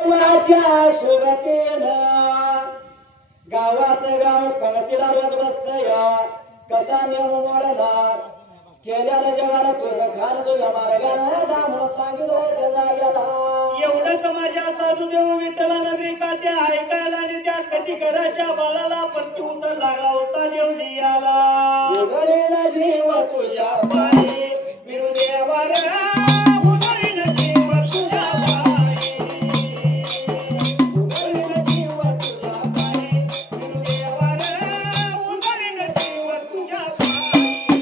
गावाच्या सोबतीनं गावाचं गाव पंक्तीला रोज बसतय कसा नियम मोडला केल्याला जेवायला तुझं खाल तुझ्या मार्गानं जा म्हणून सांगितलं त्याचा गेला एवढंच माझ्या साधुदेव विठ्ठला नगरिका त्या ऐकायला आणि त्या कटिकराच्या बाळाला प्रत्युत्तर लागला होता देव दियाला उघडीला जीव तुझ्या पायी विरुदेवार उघडीन जीव तुझ्या पायी उघडीन जीव तुझ्या पायी विरुदेवार उघडीन जीव तुझ्या पायी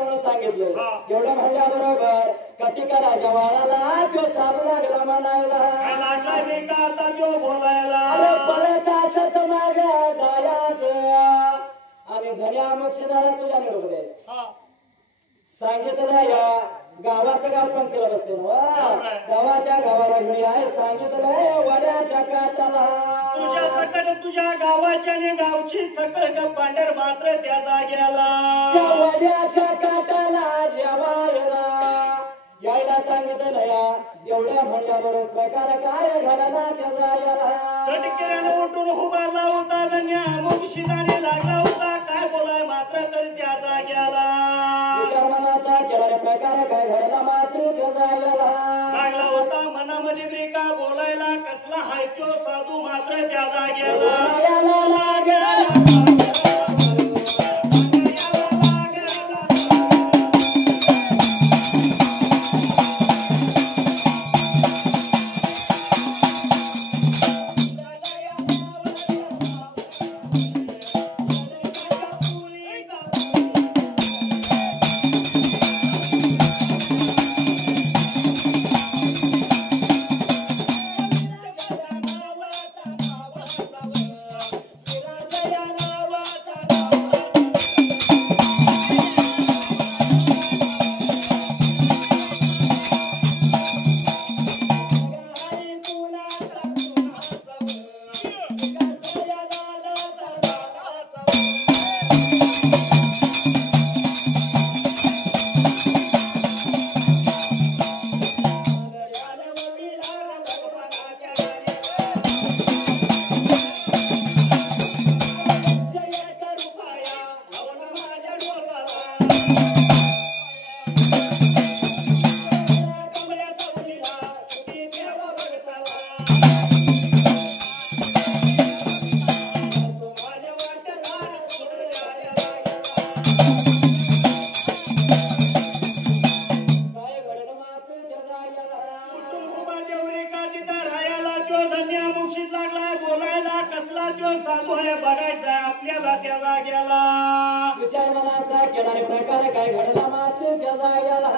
एवढं म्हणल्याबरोबर कटिकराच्या बाळाला तो साधू लागला म्हणायला आता तो बोलायला अरे परत असंच माग जायचं आणि धन्या मोक्षदारा तुझ्या निरोप द्यायचं सांगितलं या गावाचं गाव पण केलं बसतो गावाच्या गावाला घरी आहे सांगितलंय वड्याच्या काटाला तुझ्या सकट तुझ्या गावाच्या आणि गावची सकळ पांढर मात्र त्या जाग्याला त्या वड्याच्या काटाला जेवायला यायला सांगितलं या एवढ्या म्हणल्याबरोबर प्रकार काय घडला त्या जायला सटकेऱ्यानं उठून उभारला होता धन्या मोक्षदाने लागला होता काय बोलाय मात्र तर त्या जाग्याला मनाचा केला प्रकार काय घडला मात्र त्या जायला लागला होता मनामध्ये ब्रेका बोलायला कसला हाय तो साधू मात्र त्या जाग्याला लागला साधू आहे बघायचा आपल्याला त्या जाग्याला विचार मनाचा केणारे प्रकार काय घडला मात्र त्या जाग्याला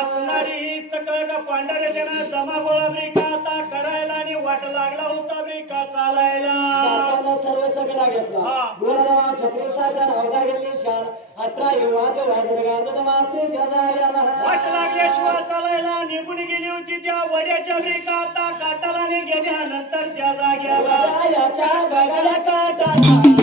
असणारी ही सकळ का पांढरे जना जमा गोळा ब्रिका आता करायला आणि वाट लागला होता ब्रिका चालायला जाताना सर्व सगळा घेतला गुरुराम छत्रीसाच्या नावदा गेली शान 18 युवा ते वाजत गाजत मात्र त्या जाग्याला वाट लागल्याशिवाय चालायला निघून गेली होती त्या वड्याच्या ब्रिका आता काटाला गेल्यानंतर त्या जाग्याला याच्या गगन काटा